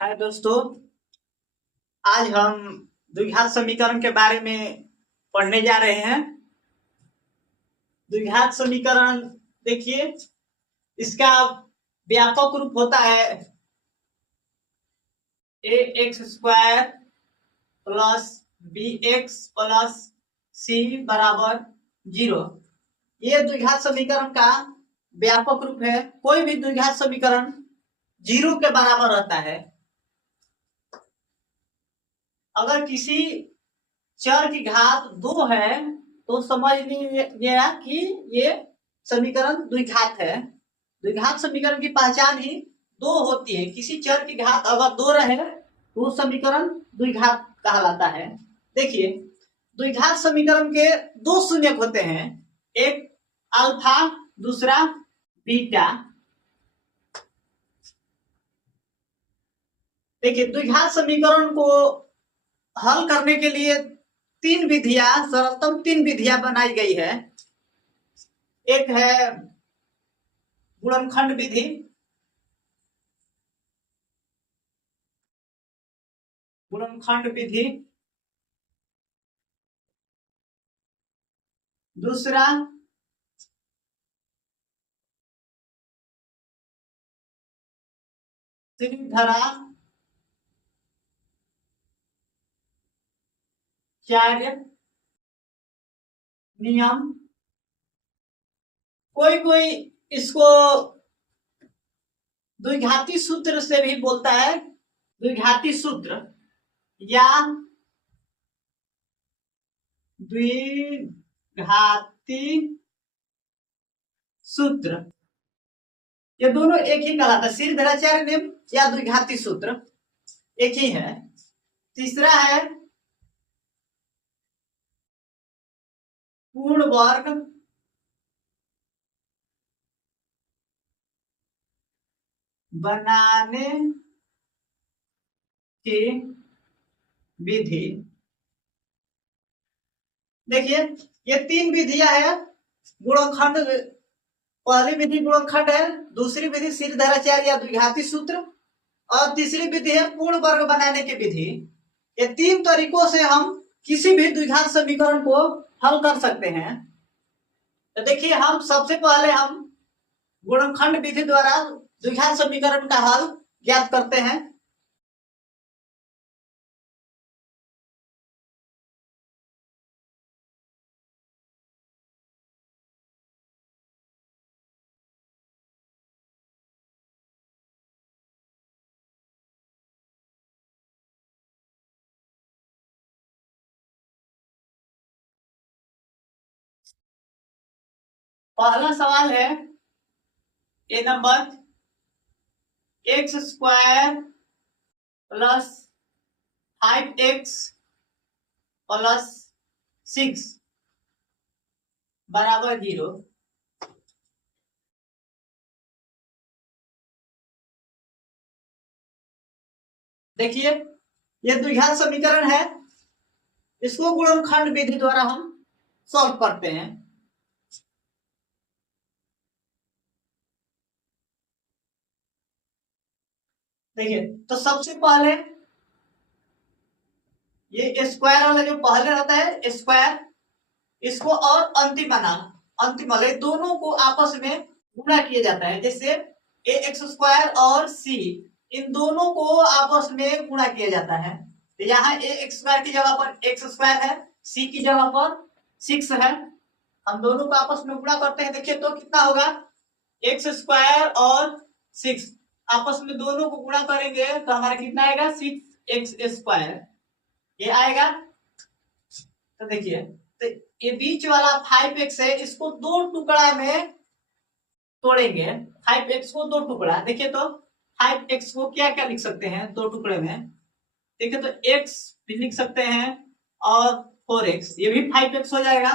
हाय दोस्तों, आज हम द्विघात समीकरण के बारे में पढ़ने जा रहे हैं। द्विघात समीकरण देखिए, इसका व्यापक रूप होता है ax² plus bx plus c बराबर 0। ये द्विघात समीकरण का व्यापक रूप है। कोई भी द्विघात समीकरण 0 के बराबर रहता है। अगर किसी चर की घात 2 है तो समझ लीजिएगा कि ये समीकरण द्विघात है। द्विघात समीकरण की पहचान ही 2 होती है। किसी चर की घात अगर 2 रहे तो समीकरण द्विघात कहलाता है। देखिए, द्विघात समीकरण के 2 शून्यक होते हैं, एक अल्फा, दूसरा बीटा। देखिए, द्विघात समीकरण को हल करने के लिए 3 विधियां, सरलतम 3 विधियां बनाई गई है। एक है गुणनखंड विधि, दूसरा श्रीधराचार्य नियम। कोई कोई इसको द्विघाती सूत्र से भी बोलता है, द्विघाती सूत्र या द्विघाती सूत्र, ये दोनों एक ही कहलाता है। श्रीधराचार्य नियम या द्विघाती सूत्र एक ही है। तीसरा है पूर्ण वर्ग बनाने की विधि। देखिए, ये 3 विधियां है। गुणनखंड, पहली विधि गुणनखंड है, दूसरी विधि श्रीधराचार्य या द्विघाती सूत्र, और तीसरी विधि है पूर्ण वर्ग बनाने की विधि। ये 3 तरीकों से हम किसी भी द्विघात समीकरण को हल कर सकते हैं। तो देखिए, हम सबसे पहले हम गुणनखंड विधि द्वारा द्विघात समीकरण का हल ज्ञात करते हैं। पहला सवाल है ए number, x² plus 5x plus 6 बराबर 0। देखिए, ये द्विघात समीकरण है, इसको गुणनखंड विधि द्वारा हम सॉल्व करते हैं। देखिए, तो सबसे पहले ये स्क्वायर वाला जो पहले रहता है स्क्वायर, इसको और अंतिम बना, अंतिम वाले दोनों को आपस में गुणा किया जाता है। जैसे ax² और c, इन दोनों को आपस में गुणा किया जाता है। तो यहाँ ax² की जगह पर x² है, c की जगह पर 6 है। हम दोनों को आपस में गुणा करते हैं। देखिए, तो कितना होगा, x² और 6 आपस में दोनों को गुणा करेंगे तो हमारा कितना आएगा, 6x², ये आएगा। तो देखिए, तो ये बीच वाला 5x है, इसको 2 टुकड़ा में तोड़ेंगे। 5x को 2 टुकड़ा, देखिए तो 5x को क्या क्या लिख सकते हैं 2 टुकड़े में। देखिए, तो x भी लिख सकते हैं और 4x, ये भी 5x हो जाएगा।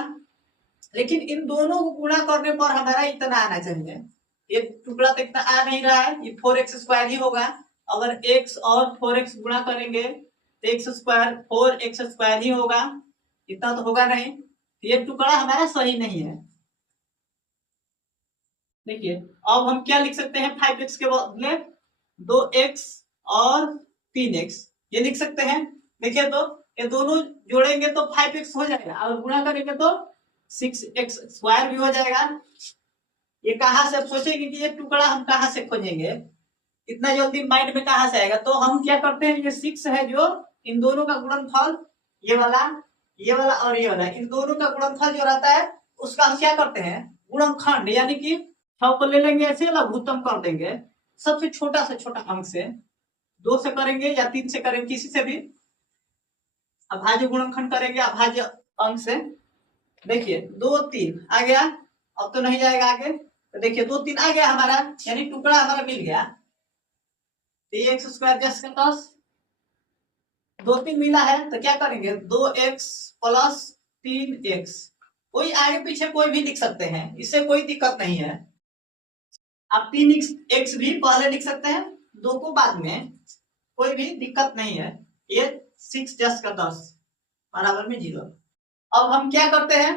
लेकिन इन दोनों को गुणा करने पर हमारा इतना आना चाहिए। ये टुकड़ा तो इतना आ नहीं रहा है, ये 4x² ही होगा। अगर x और 4x गुणा करेंगे तो x² 4x² ही होगा, इतना तो होगा नहीं। ये टुकड़ा हमारा सही नहीं है। देखिए, अब हम क्या लिख सकते हैं, 5x के बदले 2x और 3x, ये लिख सकते हैं। देखिए तो ये दोनों जोड़ेंगे तो 5x हो जाएगा और गुणा करेंगे तो 6x स्क्वायर भी हो जाएगा। ये कहाँ से सोचेंगे कि ये टुकड़ा हम कहाँ से खोजेंगे, इतना जल्दी माइंड में कहाँ से आएगा। तो हम क्या करते हैं, ये 6 है जो इन दोनों का गुणनफल, ये वाला और ये वाला, इन दोनों का गुणनफल जो रहता है उसका हम क्या करते हैं, गुणनखंड, यानी कि 6 को ले लेंगे ऐसे लघुत्तम कर देंगे, सबसे छोटा से छोटा अंक से 2 से करेंगे या 3 से करेंगे, किसी से भी अभाज्य गुणनखंड करेंगे अभाज्य अंक से। देखिए 2 3 आ गया, अब तो नहीं जाएगा आगे, तो देखिए 2 3 आ गया हमारा, यानी टुकड़ा हमारा मिल गया। तो ये एक्स स्क्वायर जस्ट का 10, 2 3 मिला है तो क्या करेंगे, 2x प्लस 3x, कोई आगे पीछे कोई भी लिख सकते हैं, इससे कोई दिक्कत नहीं है। आप 3x भी पहले लिख सकते हैं, 2 को बाद में, कोई भी दिक्कत नहीं है। ये 6 जस्ट का 10 बराबर में 0। अब हम क्या करते हैं,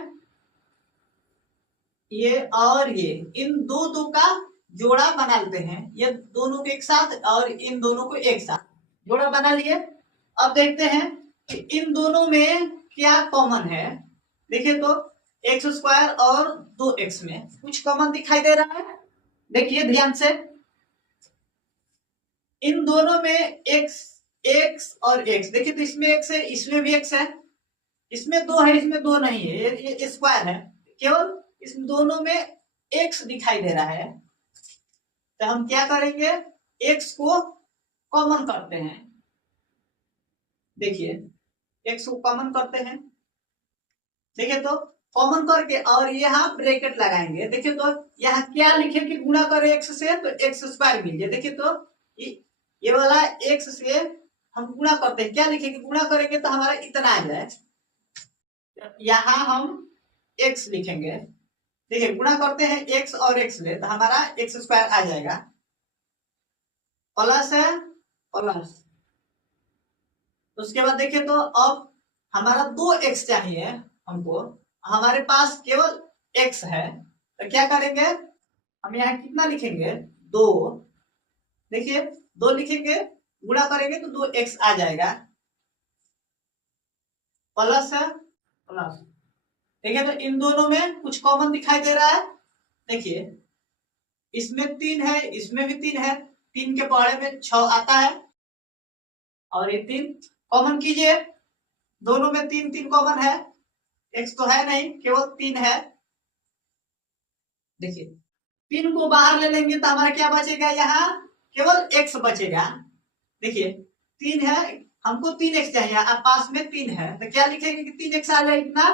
ये और ये इन दो का जोड़ा बना लेते हैं, ये दोनों को एक साथ और इन दोनों को एक साथ जोड़ा बना लिए। अब देखते हैं कि इन दोनों में क्या कॉमन है। देखिए तो एक्स स्क्वायर और 2x में कुछ कॉमन दिखाई दे रहा है, देखिए ध्यान से, इन दोनों में x और x, देखिए तो इसमें x है, इसमें भी x है, इसमें 2 है, इसमें 2 नहीं है, ये स्क्वायर है, केवल इस दोनों में x दिखाई दे रहा है। तो हम क्या करेंगे, x को कॉमन करते हैं। देखिए x को कॉमन करते हैं, देखिए तो कॉमन करके और यहाँ ब्रैकेट लगाएंगे। देखिए तो यहाँ क्या लिखे कि गुणा करें x से तो x स्क्वायर मिल जाए। देखिए तो ये वाला x से हम गुणा करते हैं, क्या लिखेंगे, गुणा करेंगे तो हमारा इतना आ जाए, यहाँ हम x लिखेंगे। देखिए गुणा करते हैं x और x ले तो हमारा x स्क्वायर आ जाएगा, प्लस है प्लस, उसके बाद देखिए तो अब हमारा 2x चाहिए हमको, हमारे पास केवल x है, तो क्या करेंगे, हम यहाँ कितना लिखेंगे, 2, देखिए 2 लिखेंगे, गुणा करेंगे तो 2x आ जाएगा, प्लस है प्लस। देखिए तो इन दोनों में कुछ कॉमन दिखाई दे रहा है, देखिए इसमें 3 है, इसमें भी 3 है, 3 के पहाड़े में 6 आता है और ये 3 कॉमन कीजिए, दोनों में 3 3 कॉमन है, x तो है नहीं, केवल 3 है। देखिए 3 को बाहर ले लेंगे तो हमारा क्या बचेगा, यहाँ केवल x बचेगा। देखिए 3 है, हमको 3x चाहिए, आप पास में 3 है तो क्या लिखेंगे कि 3x आ जाए इतना,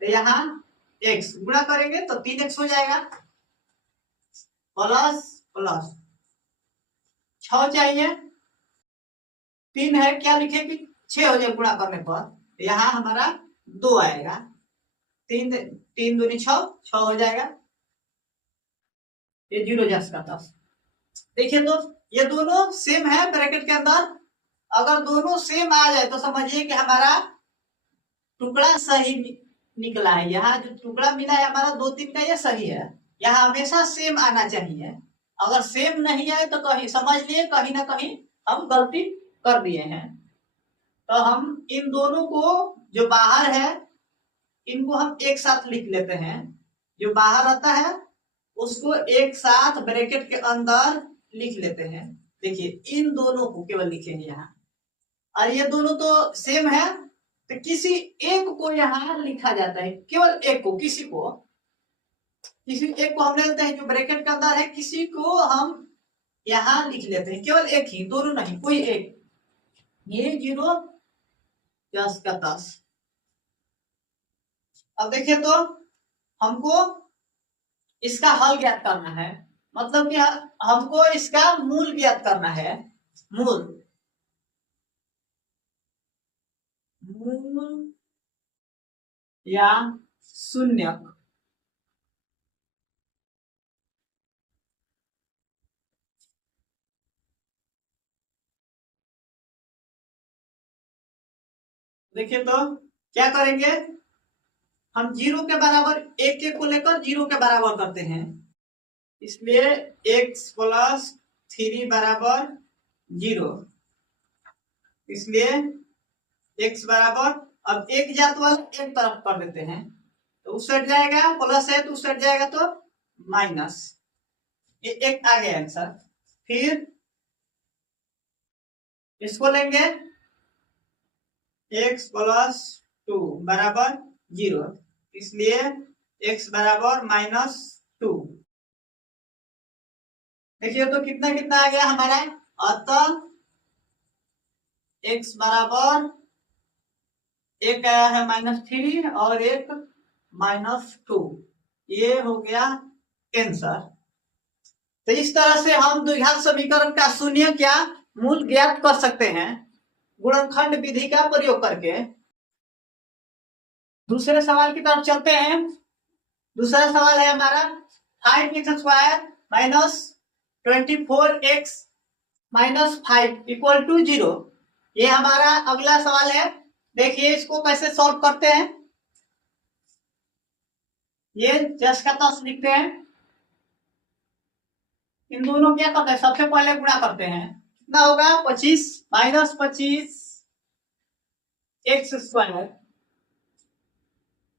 तो यहाँ x गुणा करेंगे तो 3x हो जाएगा, प्लस प्लस 6 चाहिए, 3 है, क्या लिखेंगे 6 हो जाए गुणा करने पर, यहाँ हमारा 2 आएगा, 3 3 दूनी 6 हो जाएगा, ये 0 जस्ट का 10। देखिए तो ये दोनों सेम है ब्रैकेट के अंदर, अगर दोनों सेम आ जाए तो समझिए कि हमारा टुकड़ा सही निकला है। यहाँ जो टुकड़ा मिला है हमारा 2 3 का, ये सही है, यहाँ हमेशा सेम आना चाहिए। अगर सेम नहीं आए तो कहीं समझ लिए कहीं ना कहीं हम गलती कर दिए हैं। तो हम इन दोनों को जो बाहर है इनको हम एक साथ लिख लेते हैं, जो बाहर आता है उसको एक साथ ब्रैकेट के अंदर लिख लेते हैं। देखिए इन दोनों को केवल लिखेंगे यहाँ, और ये दोनों तो सेम है तो किसी एक को यहाँ लिखा जाता है, केवल एक को, किसी एक को हम ले लेते हैं जो ब्रैकेट के अंदर है, किसी को हम यहाँ लिख लेते हैं, केवल एक ही, दोनों नहीं, कोई एक, ये 0 10 का 10। अब देखिए तो हमको इसका हल ज्ञात करना है, मतलब कि हमको इसका मूल ज्ञात करना है, मूल या शून्य। देखिए तो क्या करेंगे, हम 0 के बराबर एक को लेकर 0 के बराबर करते हैं, इसलिए x प्लस 3 बराबर 0, इसलिए x बराबर, अब एक जात वाला एक तरफ कर देते हैं तो उस साइड जाएगा, प्लस है तो उस साइड जाएगा तो माइनस, ये एक आ गया आंसर। फिर इसको लेंगे x प्लस 2 बराबर 0, इसलिए x बराबर -2। देखिए तो कितना कितना आ गया हमारा, अतः x बराबर एक आया है -3 और एक -2, ये हो गया आंसर। तो इस तरह से हम द्विघात समीकरण का शून्य क्या मूल ज्ञात कर सकते हैं गुणनखंड विधि का प्रयोग करके। दूसरे सवाल की तरफ चलते हैं। दूसरा सवाल है हमारा 5x² minus 24x minus 5 equal to 0। ये हमारा अगला सवाल है। देखिए इसको कैसे सॉल्व करते हैं। ये जस का तस लिखते हैं। इन दोनों क्या करते हैं, सबसे पहले गुणा करते हैं। कितना होगा 25 माइनस 25 x²।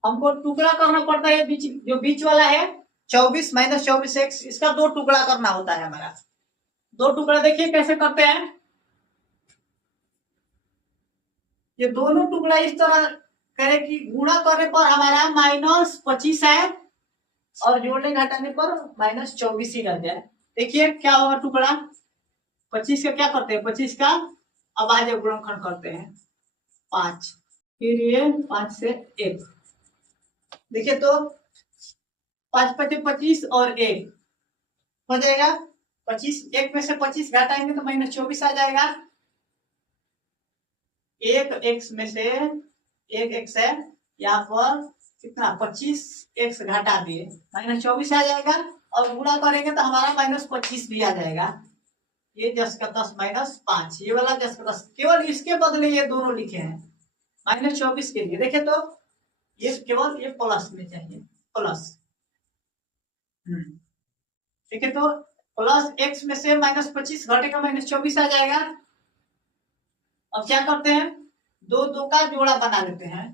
हमको टुकड़ा करना पड़ता है, बीच जो बीच वाला है 24 माइनस 24x, इसका 2 टुकड़ा करना होता है हमारा। 2 टुकड़ा देखिए कैसे करते हैं। ये दोनों टुकड़ा इस तरह करें कि गुणा करने पर हमारा -25 है और जोड़ने घटाने पर -24 ही रह जाए। देखिए क्या होगा, टुकड़ा 25 का क्या करते हैं, 25 का अभाज्य गुणनखंड करते हैं 5, फिर ये 5 से 1। देखिए तो 5 5 25 और 1 हो जाएगा 25, 1 में से 25 घटाएंगे तो -24 आ जाएगा। 1 x में से 1 x है, यहाँ पर कितना 25 x घटा दिए -24 आ जाएगा और गुणा करेंगे तो हमारा -25 भी आ जाएगा। ये 10 का 10 -5, ये वाला 10 का 10, केवल इसके बदले ये दोनों लिखे हैं -24 के लिए। देखे तो ये केवल ये प्लस में चाहिए, प्लस। ठीक है तो प्लस x में से -25 घटेगा -24 आ जाएगा। अब क्या करते हैं, 2 का जोड़ा बना लेते हैं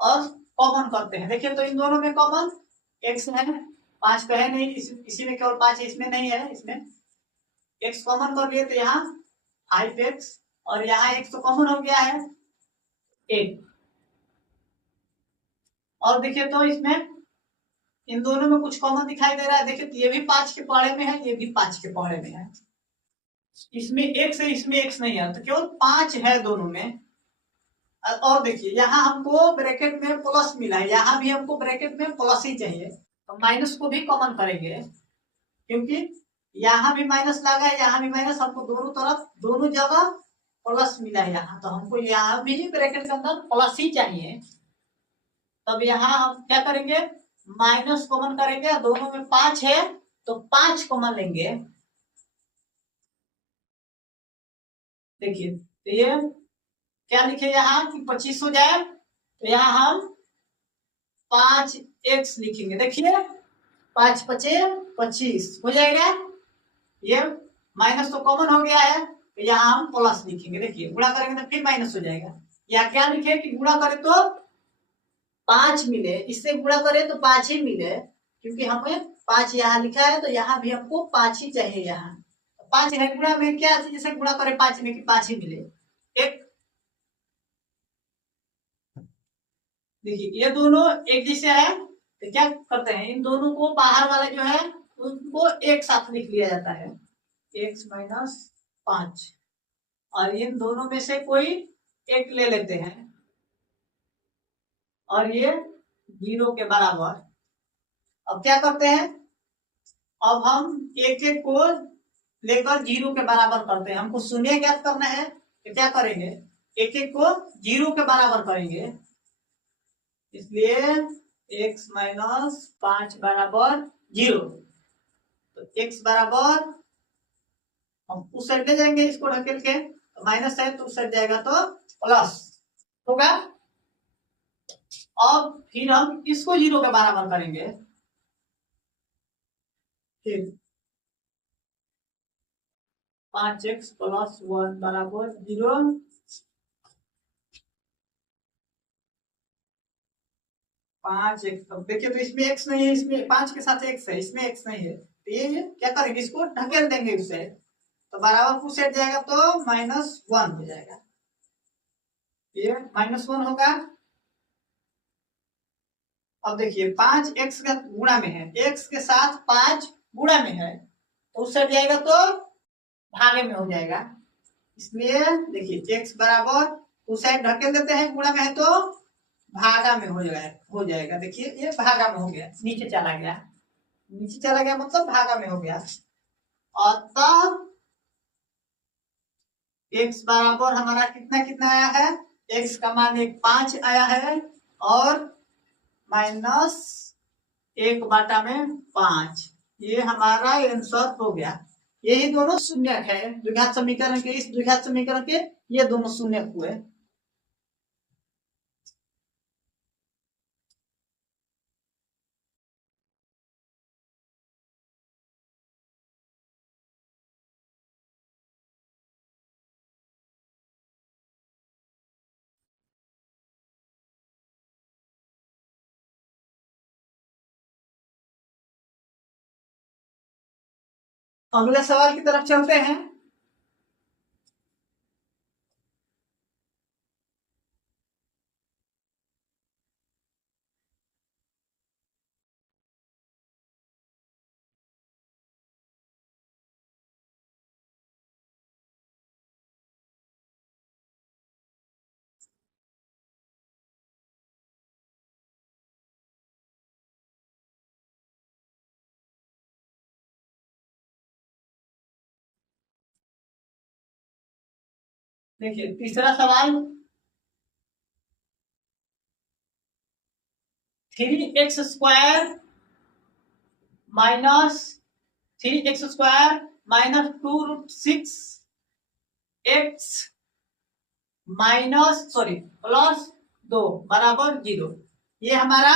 और कॉमन करते हैं। देखिए तो इन दोनों में कॉमन x है, 5 तो है नहीं, इसी में केवल 5 है, इसमें नहीं है। इसमें x कॉमन कर लिए तो यहाँ 5x और यहाँ x तो कॉमन हो गया है 8। और देखिए तो इसमें इन दोनों में कुछ कॉमन दिखाई दे रहा है। देखिए ये भी 5 के पौड़े में है, ये भी 5 के पौड़े में है। इसमें x है, इसमें x नहीं है, तो केवल 5 है दोनों में। और देखिए यहाँ हमको ब्रैकेट में प्लस मिला है, यहाँ भी हमको ब्रैकेट में प्लस ही चाहिए, तो माइनस को भी कॉमन करेंगे क्योंकि यहाँ भी माइनस लगा है, यहाँ भी माइनस, हमको दोनों तरफ दोनों जगह प्लस मिला है यहाँ, तो हमको यहाँ भी ब्रैकेट के अंदर प्लस ही चाहिए। तब यहाँ हम क्या करेंगे, माइनस कॉमन करेंगे, दोनों में 5 है तो 5 कॉमन लेंगे। देखिए तो ये क्या लिखे यहाँ कि 25 हो जाए, तो यहाँ हम 5x लिखेंगे। देखिए 5 5 25 हो जाएगा। ये माइनस तो कॉमन हो गया है तो यहाँ हम प्लस लिखेंगे। देखिए गुणा करेंगे तो फिर माइनस हो जाएगा। या क्या लिखे कि गुणा करें तो 5 मिले, इससे गुणा करें तो 5 ही मिले, क्योंकि हमें 5 यहाँ लिखा है तो यहाँ भी हमको 5 ही चाहिए। यहाँ 5 है, गुणा में क्या चीज से गुणा करें 5 में कि 5 ही मिले। एक देखिए ये दोनों एक जैसे है तो क्या करते हैं, इन दोनों को बाहर वाला जो है उनको एक साथ लिख लिया जाता है, x - 5, और इन दोनों में से कोई एक ले लेते हैं और ये 0 के बराबर। अब क्या करते हैं, अब हम एक एक को लेकर 0 के बराबर करते हैं। हमको शून्य ज्ञात करना है तो क्या करेंगे, एक एक को 0 के बराबर करेंगे। इसलिए x - 5 बराबर 0, तो x बराबर हम उस साइड ले जाएंगे, इसको ढकेल के, तो माइनस है तो उस साइड जाएगा तो प्लस होगा। अब फिर हम इसको 0 के बराबर करेंगे। फिर 5x प्लस 1 बराबर 0। 5x, अब देखिए तो इसमें x नहीं है, इसमें 5 के साथ x है, इसमें x नहीं है, तो ये क्या करेंगे, इसको ढकेल देंगे उसे, तो बराबर कुछ सेट जाएगा तो -1 हो जाएगा, ये -1 होगा। अब देखिए 5x का गुणा में है, x के साथ 5 गुणा में है, तो उस सेट जाएगा तो भागे में हो जाएगा, इसलिए देखिए x बराबर उस साइड ढकेल देते हैं, गुणा में है तो भागा में हो जाएगा। देखिए ये भागा में हो गया, नीचे चला गया, नीचे चला गया मतलब भागा में हो गया। और तब x बराबर हमारा कितना कितना आया है, x का मान 5 आया है और -1/5, ये हमारा आंसर हो गया। यही दोनों शून्य है द्विघात समीकरण के, इस द्विघात समीकरण के ये दोनों शून्य हुए। अगले सवाल की तरफ चलते हैं। देखिए तीसरा सवाल, 3x² minus 3x² minus 2√6x plus 2 बराबर 0, ये हमारा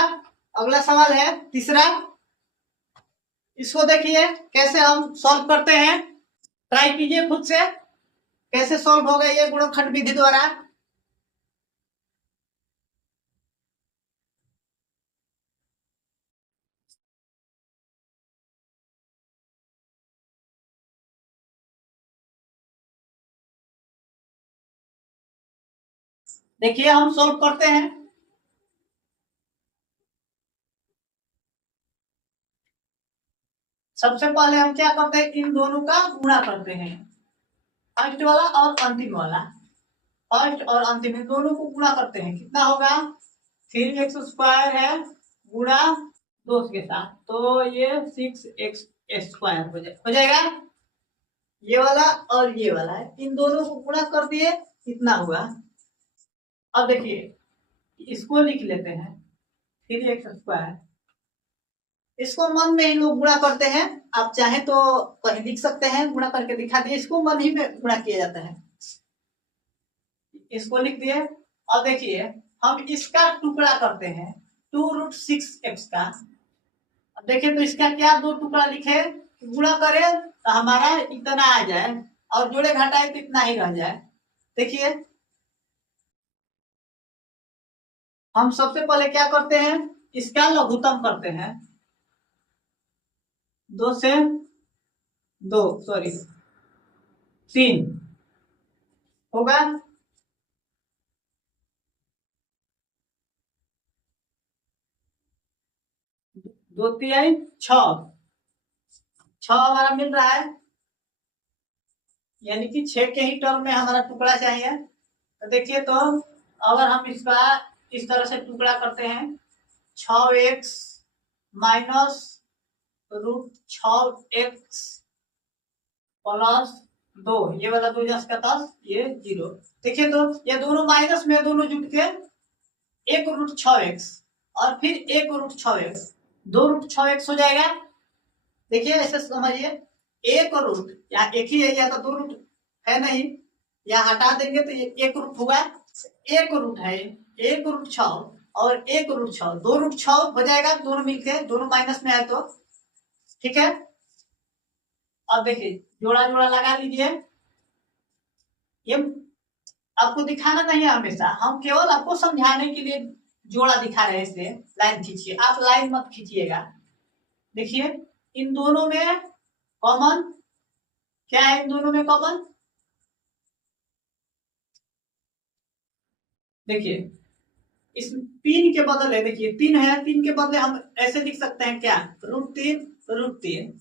अगला सवाल है तीसरा। इसको देखिए कैसे हम सॉल्व करते हैं, ट्राई कीजिए खुद से कैसे सॉल्व होगा ये गुणनखंड विधि द्वारा। देखिए हम सॉल्व करते हैं। सबसे पहले हम क्या करते हैं, इन दोनों का गुणा करते हैं, फर्स्ट वाला और अंतिम वाला, फर्स्ट और अंतिम इन दोनों को गुणा करते हैं, कितना होगा 3x² है गुणा 2 के साथ, तो ये 6x² हो जाएगा, ये वाला और ये वाला है, इन दोनों को गुणा कर दिए, कितना हुआ। अब देखिए इसको लिख लेते हैं 3x², इसको मन में ही लोग गुणा करते हैं, आप चाहे तो कहीं लिख सकते हैं, गुणा करके दिखा दिए, इसको मन ही में गुणा किया जाता है, इसको लिख दिए। और देखिए हम इसका टुकड़ा करते हैं 2√6x का, अब देखिए तो इसका क्या दो टुकड़ा लिखे, गुणा करें तो हमारा इतना आ जाए और जोड़े घटाए तो इतना ही रह जाए। देखिए हम सबसे पहले क्या करते हैं, इसका लघुत्तम करते हैं, 2 से 3 होगा, 2 3 6 हमारा मिल रहा है, यानी कि 6 के ही टर्म में हमारा टुकड़ा चाहिए। तो देखिए तो अगर हम इसका इस तरह से टुकड़ा करते हैं, 6x माइनस √6x प्लस 2, ये वाला 2 का 10, ये 0। देखिए तो ये दोनों माइनस में दोनों जुट के 1√6x और फिर 1√6x, 2√6x हो जाएगा। देखिए ऐसे समझिए, एक रूट या एक ही है, या तो 2 रूट है नहीं, या हटा देंगे तो ये 1 रूट होगा, 1 रूट है 1√6 और 1√6, 2√6 हो जाएगा, दोनों मिलके, दोनों माइनस में है तो ठीक है। अब देखिए जोड़ा जोड़ा लगा लीजिए, ये आपको दिखाना नहीं है हमेशा, हम केवल आपको समझाने के लिए जोड़ा दिखा रहे हैं। इसलिए लाइन खींचिए, आप लाइन मत खींचिएगा। देखिए इन दोनों में कॉमन क्या है, इन दोनों में कॉमन देखिए इस 3 के बदले, देखिए 3 है, 3 के बदले हम ऐसे लिख सकते हैं क्या, √3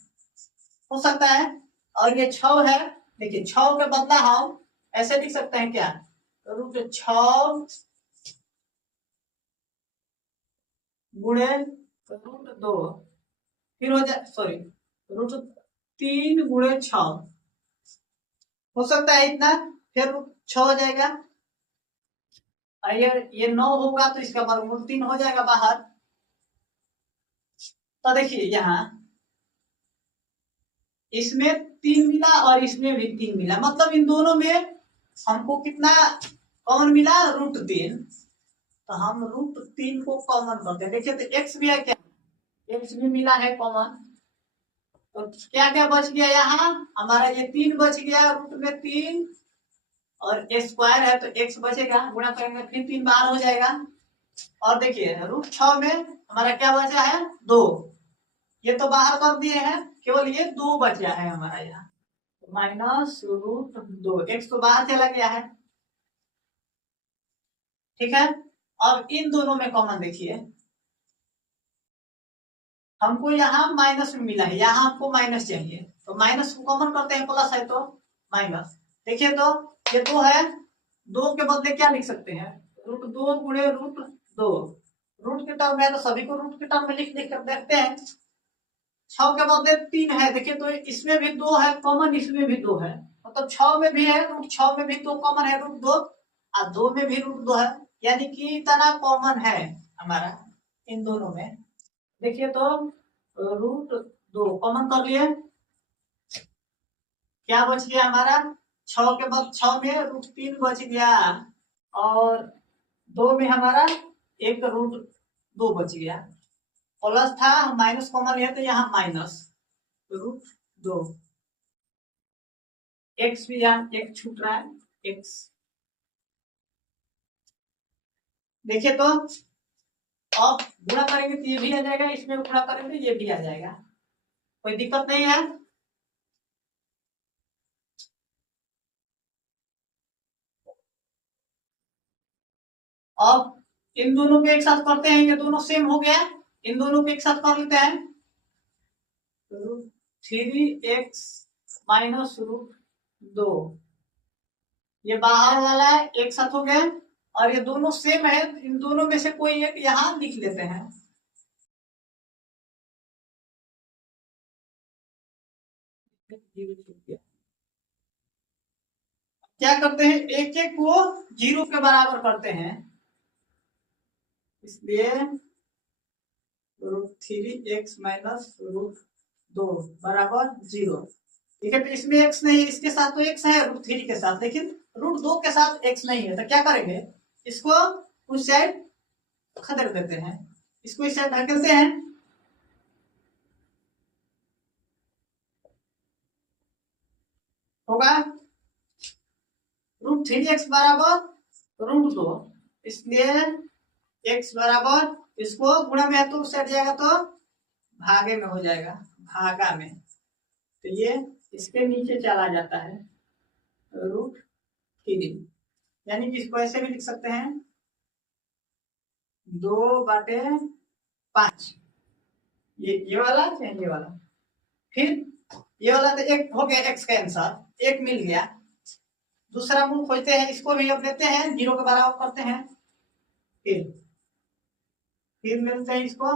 हो सकता है। और ये 6 है, देखिए 6 के बदला हम ऐसे लिख सकते हैं क्या, √6 गुणे √2, फिर हो जाए सॉरी √3 गुणे 6 हो सकता है इतना, फिर 6 हो जाएगा। और ये 9 होगा तो इसका वर्गमूल 3 हो जाएगा बाहर। तो देखिए यहाँ इसमें 3 मिला और इसमें भी 3 मिला, मतलब इन दोनों में हमको कितना कॉमन मिला, √3। तो हम √3 को कॉमन करते हैं। देखिए तो x भी है क्या, x भी मिला है कॉमन। तो क्या क्या बच गया यहाँ हमारा, ये 3 बच गया, रूट में 3 और स्क्वायर है तो x बचेगा, गुणा करेंगे फिर 3 बाहर हो जाएगा। और देखिए √6 में हमारा क्या बचा है, 2, ये तो बाहर कर दिए हैं, केवल ये 2 बचा है हमारा यहाँ, -√2, x तो बाहर चला गया है। ठीक है, अब इन दोनों में कॉमन देखिए, हमको यहाँ माइनस में मिला है, यहाँ हमको माइनस चाहिए, तो माइनस को कॉमन करते हैं, प्लस है तो माइनस। देखिए तो ये 2 है, 2 के बदले क्या लिख सकते हैं, √2 गुणे √2, रूट के टर्म में है तो सभी को रूट के टर्म में लिख कर देखते हैं। 6 के बदले 3 है, देखिए तो इसमें भी 2 है कॉमन, इसमें भी 2 है, मतलब 6 में भी है, √6 में भी 2 कॉमन है, √2 और 2 में भी √2 है, यानी कि इतना कॉमन है हमारा इन दोनों में। देखिए तो √2 कॉमन कर लिए, क्या बच गया हमारा, 6 के बाद 6 में √3 बच गया, और 2 में हमारा एक √2 बच गया, प्लस था माइनस कॉमन है तो यहाँ माइनस √2, एक्स भी यहाँ एक छूट रहा है, एक्स। देखिए तो अब गुणा करेंगे तो ये भी आ जाएगा, इसमें गुणा करेंगे ये भी आ जाएगा, कोई दिक्कत नहीं है। अब इन दोनों को एक साथ करते हैं, ये दोनों सेम हो गया, इन दोनों को एक साथ कर लेते हैं, 3x -√2, ये बाहर वाला है एक साथ हो गया, और ये दोनों सेम है, इन दोनों में से कोई एक यहाँ लिख लेते हैं। क्या करते हैं, एक एक को 0 के बराबर करते हैं, इसलिए √3x -√2 बराबर 0। ठीक है, तो इसमें x नहीं है, इसके साथ तो x है √3 के साथ, लेकिन √2 के साथ x नहीं है, तो क्या करेंगे, इसको उस साइड खदेड़ देते हैं, इसको इस साइड ढकेलते हैं, होगा √3x बराबर √2, इसलिए x बराबर, इसको गुणा में है तो उस साइड जाएगा तो भागे में हो जाएगा, भागा में, तो ये इसके नीचे चला जाता है √3, यानी कि इसको ऐसे भी लिख सकते हैं 2/5, ये वाला ये वाला, फिर ये वाला तो एक हो गया, x का आंसर एक मिल गया, दूसरा मूल खोजते हैं, इसको भी अब लेते हैं 0 के बराबर करते हैं, फिर मिलते हैं इसको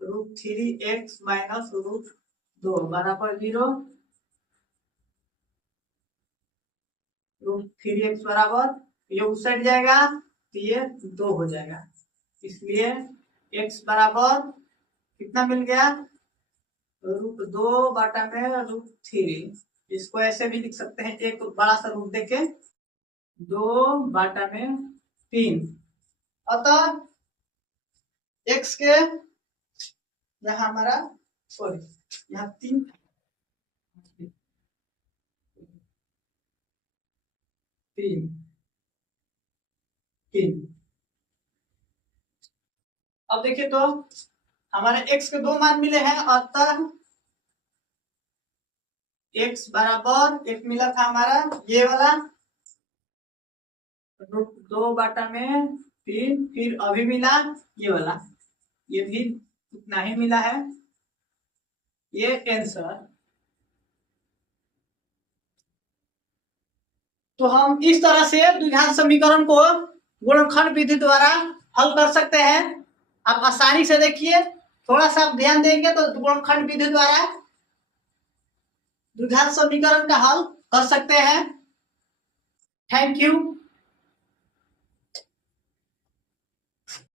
√3x -√2 बराबर 0, √3x बराबर, ये उस साइड जाएगा तो ये 2 हो जाएगा, इसलिए x बराबर कितना मिल गया, √2/√3, इसको ऐसे भी लिख सकते हैं, एक बड़ा सा रूप देके 2/3, अतः x के यहाँ हमारा सॉरी यहाँ 3, 3 3। अब देखिए तो हमारे x के 2 मान मिले हैं, अतः x बराबर एक मिला था हमारा ये वाला √2/3, फिर अभी मिला ये वाला, ये भी उतना ही मिला है, ये आंसर। तो हम इस तरह से द्विघात समीकरण को गुणनखंड विधि द्वारा हल कर सकते हैं। आप आसानी से देखिए, थोड़ा सा आप ध्यान देंगे तो गुणनखंड विधि द्वारा द्विघात समीकरण का हल कर सकते हैं। Thank you.